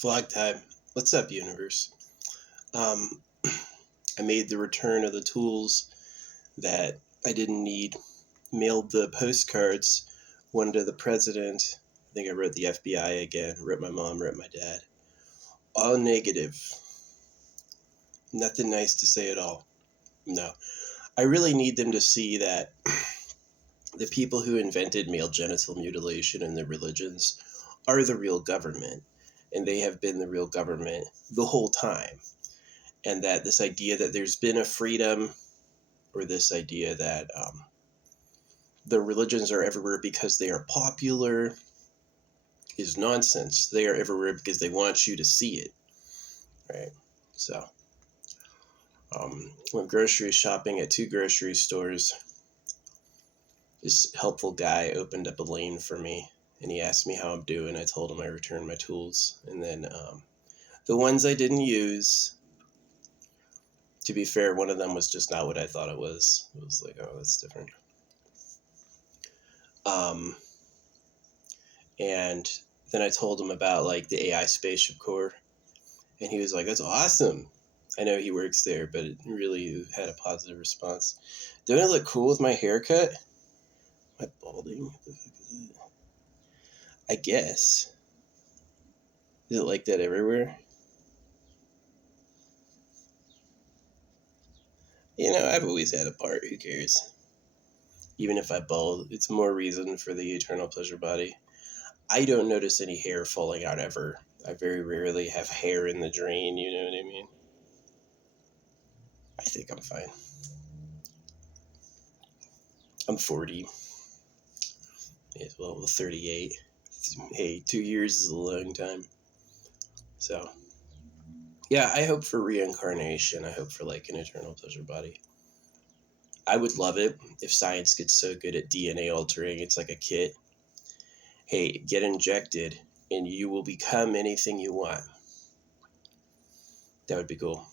Vlog time. What's up, universe? Um, I made the return of the tools that I didn't need. Mailed the postcards, one to the president. I think I wrote the FBI again. Wrote my mom, wrote my dad. All negative. Nothing nice to say at all. No. I really need them to see that the people who invented male genital mutilation and the religions are the real government. And they have been the real government the whole time. And that this idea that there's been a freedom, or this idea that the religions are everywhere because they are popular, is nonsense. They are everywhere because they want you to see it, right? So, went grocery shopping at 2 grocery stores. This helpful guy opened up a lane for me, and he asked me how I'm doing. I told him I returned my tools, and then the ones I didn't use. To be fair, one of them was just not what I thought it was. It was like, oh, that's different. And then I told him about like the AI spaceship core, and he was like, that's awesome. I know he works there, but it really had a positive response. Don't I look cool with my haircut? Am I balding? What the fuck is it? I guess. Is it like that everywhere? You know, I've always had a part. Who cares? Even if I bald, it's more reason for the eternal pleasure body. I don't notice any hair falling out ever. I very rarely have hair in the drain, you know what I mean? I think I'm fine. I'm 40. As well, 38. Hey, 2 years is a long time. So, yeah, I hope for reincarnation. I hope for like an eternal pleasure body. I would love it if science gets so good at DNA altering. It's like a kit. Hey, get injected and you will become anything you want. That would be cool.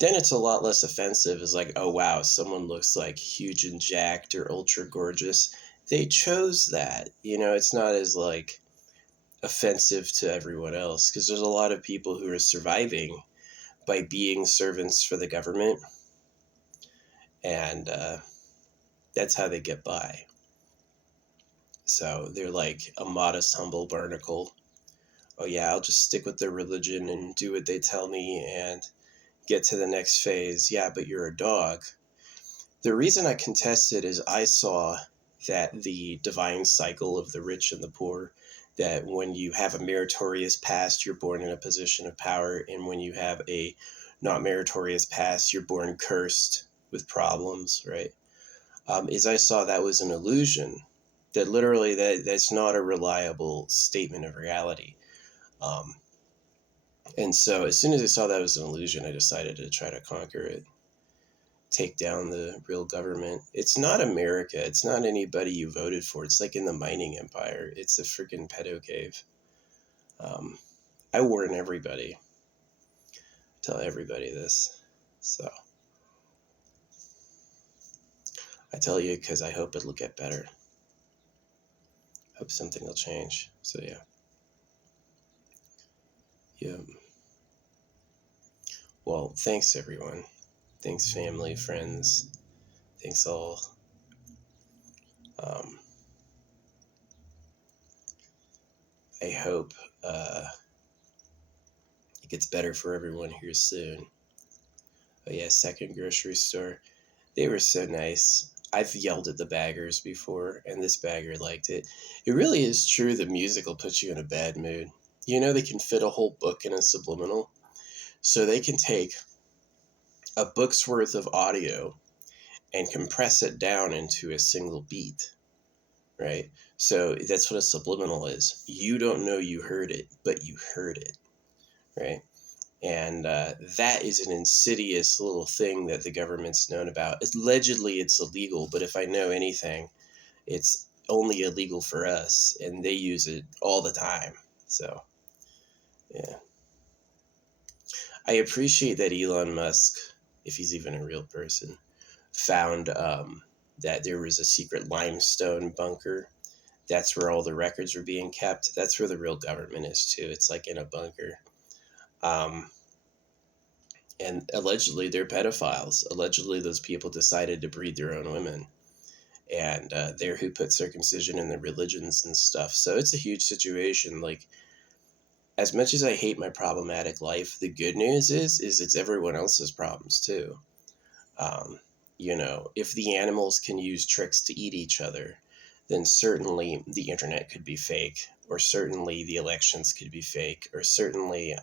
Then it's a lot less offensive. It's like, oh wow, someone looks like huge and jacked or ultra gorgeous. They chose that. You know, it's not as like offensive to everyone else because there's a lot of people who are surviving by being servants for the government, and that's how they get by. So they're like a modest, humble barnacle. Oh yeah, I'll just stick with their religion and do what they tell me and get to the next phase. Yeah, but you're a dog. The reason I contested is I saw that the divine cycle of the rich and the poor, that when you have a meritorious past, you're born in a position of power, and when you have a not meritorious past, you're born cursed with problems, right? Is I saw that was an illusion, that literally that's not a reliable statement of reality. And so as soon as I saw that was an illusion, I decided to try to conquer it, take down the real government. It's not America. It's not anybody you voted for. It's like in the mining empire. It's a freaking pedo cave. I warn everybody. Tell everybody this. So I tell you because I hope it'll get better. Hope something will change. So yeah. Yeah. Well, thanks everyone. Thanks family, friends. Thanks all. I hope it gets better for everyone here soon. Oh yeah, second grocery store. They were so nice. I've yelled at the baggers before, and this bagger liked it. It really is true that music will put you in a bad mood. You know, they can fit a whole book in a subliminal. So they can take a book's worth of audio and compress it down into a single beat, right? So that's what a subliminal is. You don't know you heard it, but you heard it, right? And that is an insidious little thing that the government's known about. Allegedly, it's illegal, but if I know anything, it's only illegal for us, and they use it all the time. So, yeah. I appreciate that Elon Musk, if he's even a real person, found that there was a secret limestone bunker That's where all the records were being kept. That's where the real government is too. It's like in a bunker. Um, and allegedly they're pedophiles. Allegedly those people decided to breed their own women. And they're who put circumcision in their religions and stuff. So it's a huge situation. Like, as much as I hate my problematic life, the good news is it's everyone else's problems too. Um, if the animals can use tricks to eat each other, then certainly the internet could be fake, or certainly the elections could be fake, or certainly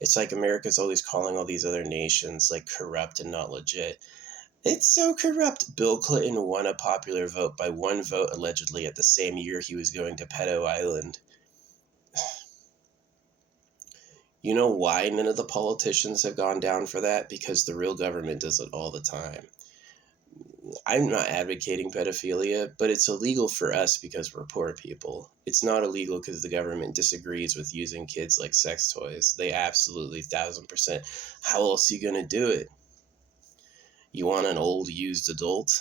it's like America's always calling all these other nations like corrupt and not legit. It's so corrupt. Bill Clinton won a popular vote by one vote allegedly at the same year he was going to Pedo Island. You know why none of the politicians have gone down for that? Because the real government does it all the time. I'm not advocating pedophilia, but it's illegal for us because we're poor people. It's not illegal because the government disagrees with using kids like sex toys. They absolutely 1,000%. How else are you going to do it? You want an old used adult?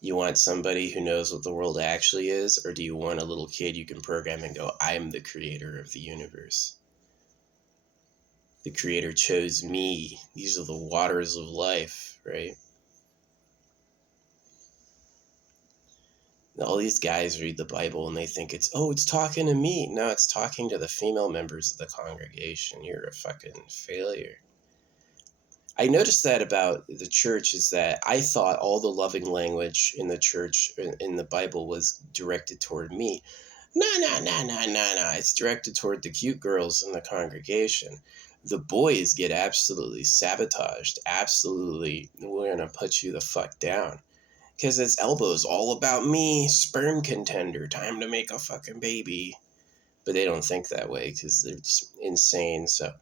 You want somebody who knows what the world actually is? Or do you want a little kid you can program and go, I'm the creator of the universe? The creator chose me. These are the waters of life, right? All these guys read the Bible and they think it's talking to me. No, it's talking to the female members of the congregation. You're a fucking failure. I noticed that about the church is that I thought all the loving language in the church, in the Bible, was directed toward me. No, no, no, no, no, no. It's directed toward the cute girls in the congregation. The boys get absolutely sabotaged. Absolutely, we're going to put you the fuck down. Because it's elbows all about me, sperm contender, time to make a fucking baby. But they don't think that way because they're just insane. So,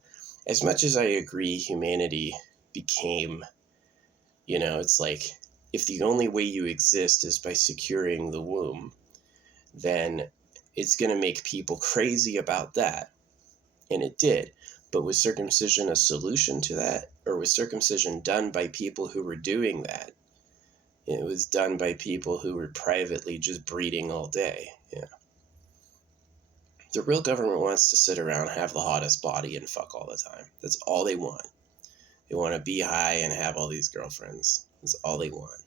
as much as I agree humanity became, it's like if the only way you exist is by securing the womb, then it's going to make people crazy about that. And it did. But was circumcision a solution to that? Or was circumcision done by people who were doing that? It was done by people who were privately just breeding all day. Yeah. The real government wants to sit around, have the hottest body, and fuck all the time. That's all they want. They want to be high and have all these girlfriends. That's all they want.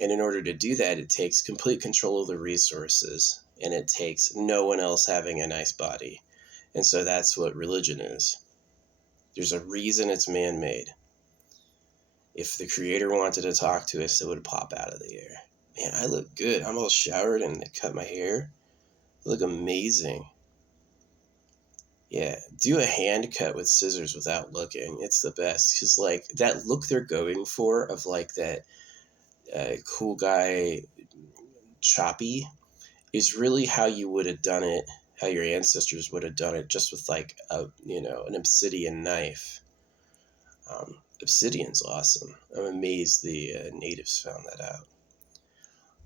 And in order to do that, it takes complete control of the resources, and it takes no one else having a nice body. And so that's what religion is. There's a reason it's man-made. If the creator wanted to talk to us, it would pop out of the air. Man, I look good. I'm all showered and cut my hair. I look amazing. Yeah, do a hand cut with scissors without looking. It's the best. Because, like, that look they're going for of, like, that cool guy choppy is really how you would have done it, how your ancestors would have done it, just with, like, an obsidian knife. Obsidian's awesome. I'm amazed the natives found that out.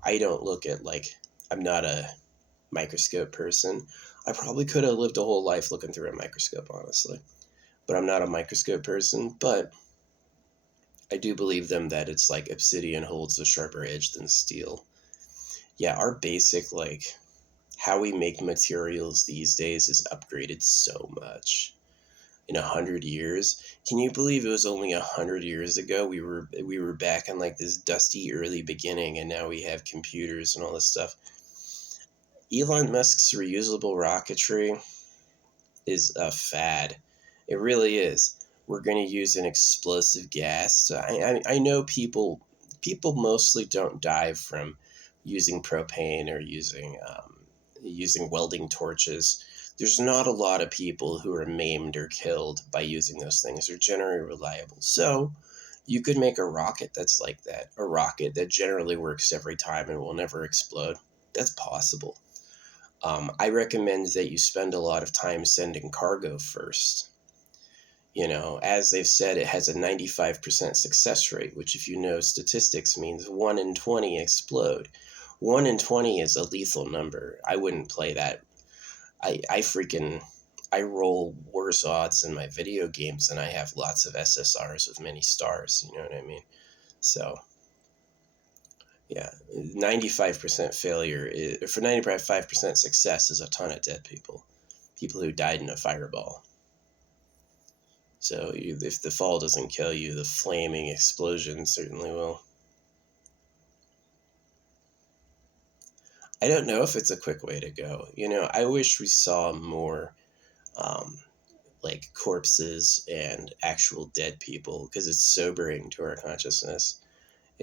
I don't look at, like, I'm not a microscope person. I probably could have lived a whole life looking through a microscope, honestly. But I'm not a microscope person, but I do believe them that it's like obsidian holds a sharper edge than steel. Yeah, our basic, like, how we make materials these days is upgraded so much. In 100 years, can you believe it was only 100 years ago we were back in like this dusty early beginning, and now we have computers and all this stuff. Elon Musk's reusable rocketry is a fad. It really is. We're going to use an explosive gas. So I know people mostly don't die from using propane or using welding torches. There's not a lot of people who are maimed or killed by using those things. They're generally reliable. So you could make a rocket that's like that, a rocket that generally works every time and will never explode. That's possible. I recommend that you spend a lot of time sending cargo first. As they've said, it has a 95% success rate, which, if you know statistics, means 1 in 20 explode. 1 in 20 is a lethal number. I wouldn't play that. I roll worse odds in my video games than I have lots of SSRs with many stars. You know what I mean? So, Yeah, 95% failure for 95% success is a ton of dead people who died in a fireball. So if the fall doesn't kill you, the flaming explosion certainly will. I don't know if it's a quick way to go. I wish we saw more um, like corpses and actual dead people because it's sobering to our consciousness.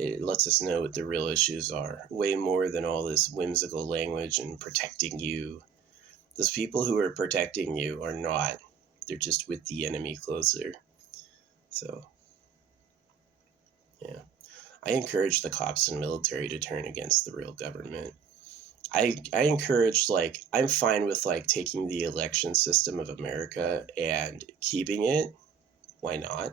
It lets us know what the real issues are, way more than all this whimsical language and protecting you. Those people who are protecting you are not. They're just with the enemy closer. So, yeah. I encourage the cops and military to turn against the real government. I encourage, like, I'm fine with, like, taking the election system of America and keeping it. Why not?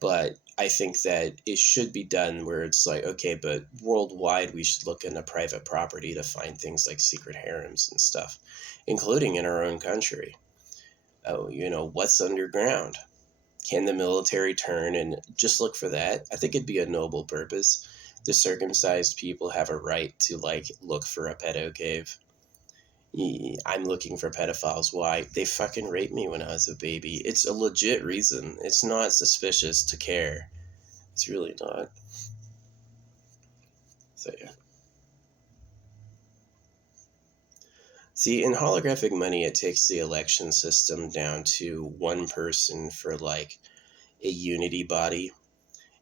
But I think that it should be done where it's like, okay, but worldwide we should look into private property to find things like secret harems and stuff, including in our own country. Oh, what's underground? Can the military turn and just look for that? I think it'd be a noble purpose. The circumcised people have a right to, like, look for a pedo cave. I'm looking for pedophiles. Why? They fucking raped me when I was a baby. It's a legit reason. It's not suspicious to care. It's really not. So, yeah. See, in holographic money, it takes the election system down to one person for, like, a unity body.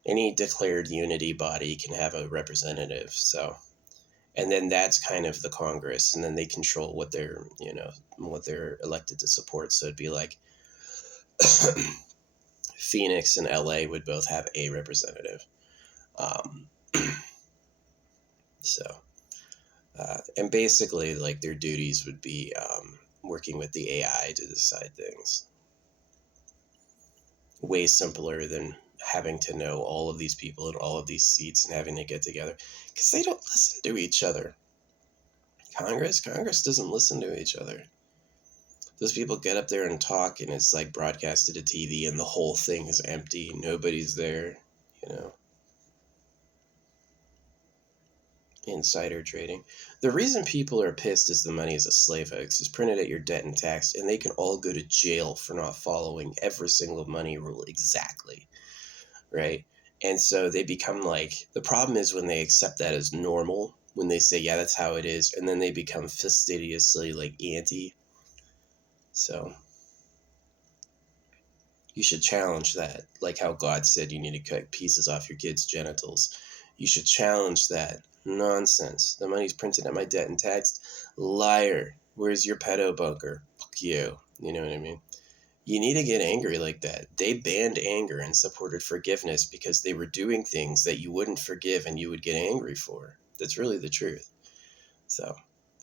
Any declared unity body can have a representative. So, and then that's kind of the Congress, and then they control what they're elected to support. So it'd be like Phoenix and LA would both have a representative. Um, so, and basically, like, their duties would be working with the AI to decide things. Way simpler than having to know all of these people in all of these seats and having to get together because they don't listen to each other. Congress doesn't listen to each other. Those people get up there and talk, and it's like broadcasted to TV, and the whole thing is empty. Nobody's there, you know. Insider trading. The reason people are pissed is the money is a slave hoax. It's printed at your debt and taxed, and they can all go to jail for not following every single money rule exactly, right? And so they become like, the problem is when they accept that as normal, when they say, yeah, that's how it is, and then they become fastidiously, like, anti. So you should challenge that, like how God said you need to cut pieces off your kids' genitals. You should challenge that nonsense. The money's printed at my debt and taxed. Liar. Where's your pedo bunker? Fuck you. You know what I mean? You need to get angry like that. They banned anger and supported forgiveness because they were doing things that you wouldn't forgive and you would get angry for. That's really the truth. So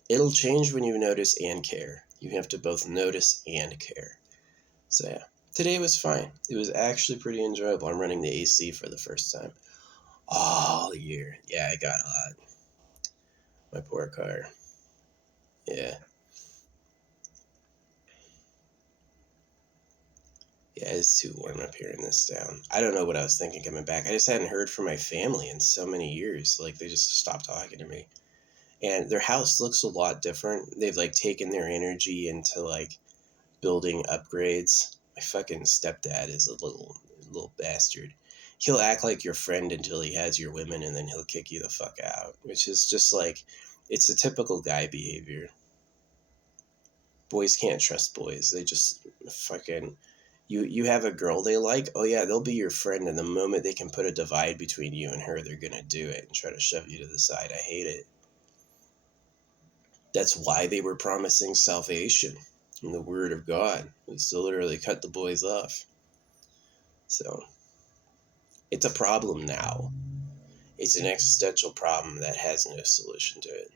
it'll change when you notice and care. You have to both notice and care. So, yeah. Today was fine. It was actually pretty enjoyable. I'm running the AC for the first time all year. Yeah, I got hot. My poor car. Yeah. Yeah, it's too warm up here in this town. I don't know what I was thinking coming back. I just hadn't heard from my family in so many years. Like, they just stopped talking to me. And their house looks a lot different. They've, like, taken their energy into, like, building upgrades. My fucking stepdad is a little bastard. He'll act like your friend until he has your women, and then he'll kick you the fuck out, which is just like, it's a typical guy behavior. Boys can't trust boys. They just fucking, you have a girl they like, oh yeah, they'll be your friend, and the moment they can put a divide between you and her, they're gonna do it and try to shove you to the side. I hate it. That's why they were promising salvation in the word of God, was to literally cut the boys off. So it's a problem now. It's an existential problem that has no solution to it.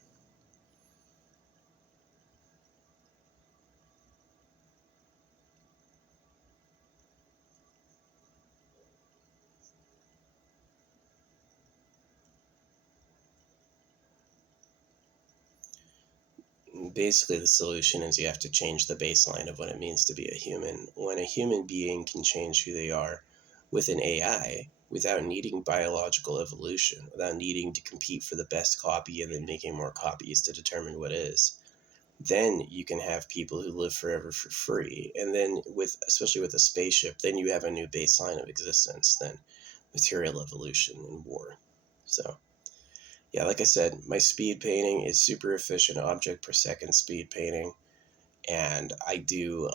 Basically, the solution is you have to change the baseline of what it means to be a human. When a human being can change who they are with an AI, without needing biological evolution, without needing to compete for the best copy and then making more copies to determine what is. Then you can have people who live forever for free. And then especially with a spaceship, then you have a new baseline of existence than material evolution and war. So yeah, like I said, my speed painting is super efficient object per second speed painting. And I do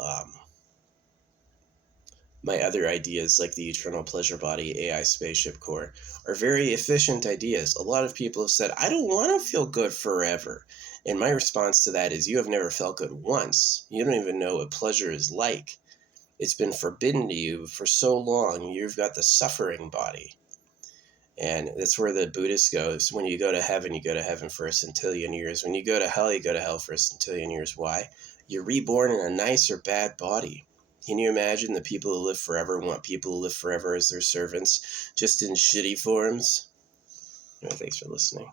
my other ideas, like the Eternal Pleasure Body AI Spaceship Core, are very efficient ideas. A lot of people have said, I don't want to feel good forever. And my response to that is, you have never felt good once. You don't even know what pleasure is like. It's been forbidden to you for so long. You've got the suffering body. And that's where the Buddhist goes. When you go to heaven for a centillion years. When you go to hell for a centillion years. Why? You're reborn in a nice or bad body. Can you imagine the people who live forever want people who live forever as their servants, just in shitty forms? Anyway, thanks for listening.